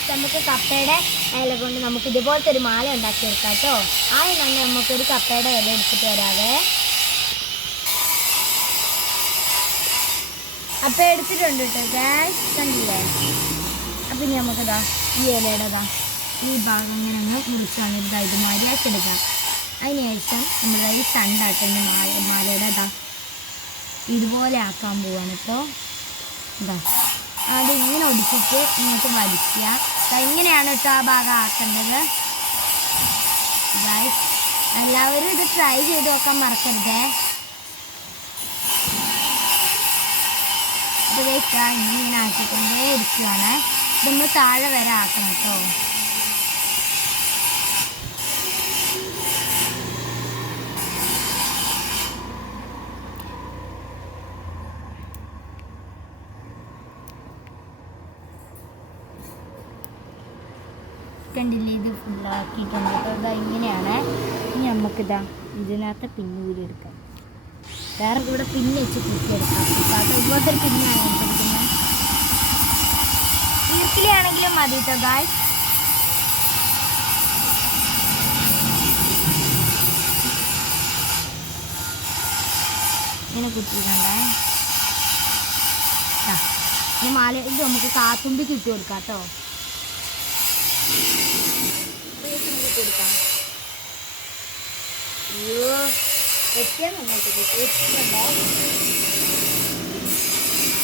Guys നമുക്ക് കപ്പയുടെ ഇല കൊണ്ട് നമുക്ക് ഇതുപോലത്തെ ഒരു മാല ഉണ്ടാക്കി എടുക്കാം കേട്ടോ. ആദ്യം തന്നെ നമുക്കൊരു കപ്പയുടെ ഇല എടുത്തിട്ട് വരാവേ. അപ്പം എടുത്തിട്ടുണ്ട് കേട്ടോ ഗ്യാസ് കണ്ടില്ലേ? അപ്പം ഇനി നമുക്കിതാ ഈ ഇലയുടെ ഇതാ ഈ ഭാഗം ഇങ്ങനെ ഒന്ന് മുറിച്ചാണ് ഇതാ മാലയാക്കി എടുക്കാം. അതിനുശേഷം നമ്മുടെ ഈ തണ്ടാട്ടിന്റെ മാല മാലയുടെ ഇതാ ഇതുപോലെ ആക്കാൻ പോവാണ് ഇപ്പോൾ ഇതാ. അത് ഇങ്ങനെ ഒടിച്ചിട്ട് ഇങ്ങോട്ട് വലിക്കുക. ഇങ്ങനെയാണ് കേട്ടോ ആ ഭാഗം ആക്കേണ്ടത്. എല്ലാവരും ഇത് ട്രൈ ചെയ്ത് നോക്കാൻ മറക്കരുതേ. വെച്ചാൽ ഇങ്ങനെ ആക്കിക്കൊണ്ടേ ഇരിക്കുകയാണ് ഇതൊന്ന് താഴെ വരെ ആക്കണം കേട്ടോ. കണ്ടില്ലേ? ഇത് ഫുള്ളാക്കിയിട്ടുണ്ട് അപ്പോൾ ഇതാ ഇങ്ങനെയാണ്. ഇനി നമുക്കിതാ ഇതിനകത്ത് പിന്നൂരി എടുക്കാം. വേറെ കൂടെ പിന്നെ വെച്ച് കുത്തിയെടുക്കാം. കാരണം ഇതുപോലത്തെ ഒരു പിന്നാണ് എടുത്തിരിക്കുന്നത്? ഈർക്കിലാണെങ്കിലും മതി കേട്ടോ ഗായ് ഇങ്ങനെ കുത്തിയിട്ടുണ്ടേ ആ ഇനി മാല ഇത് നമുക്ക് കാത്തുമ്പി കിട്ടി കൊടുക്കാം കേട്ടോ കൊടുക്കാം. അയ്യോ വെക്കാൻ നമുക്ക് വെച്ചിട്ടുണ്ടോ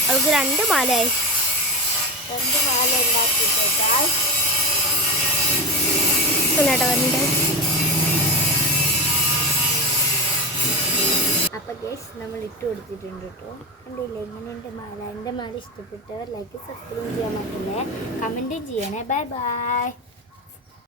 നമുക്ക് രണ്ട് മാലയായി. രണ്ട് മാല ഉണ്ടാക്കിയിട്ടേക്കാൾ എന്നിട്ട് വന്നിട്ട് അപ്പൊ ഗേസ് നമ്മൾ ഇട്ട് കൊടുത്തിട്ടുണ്ട് കേട്ടോ. കണ്ടില്ലേ? എന്റെ മാല. എന്റെ മാല ഇഷ്ടപ്പെട്ടവർ ലൈക്ക് സബ്സ്ക്രൈബ് ചെയ്യാൻ പറ്റുന്നേ കമന്റും ചെയ്യണേ. Bye bye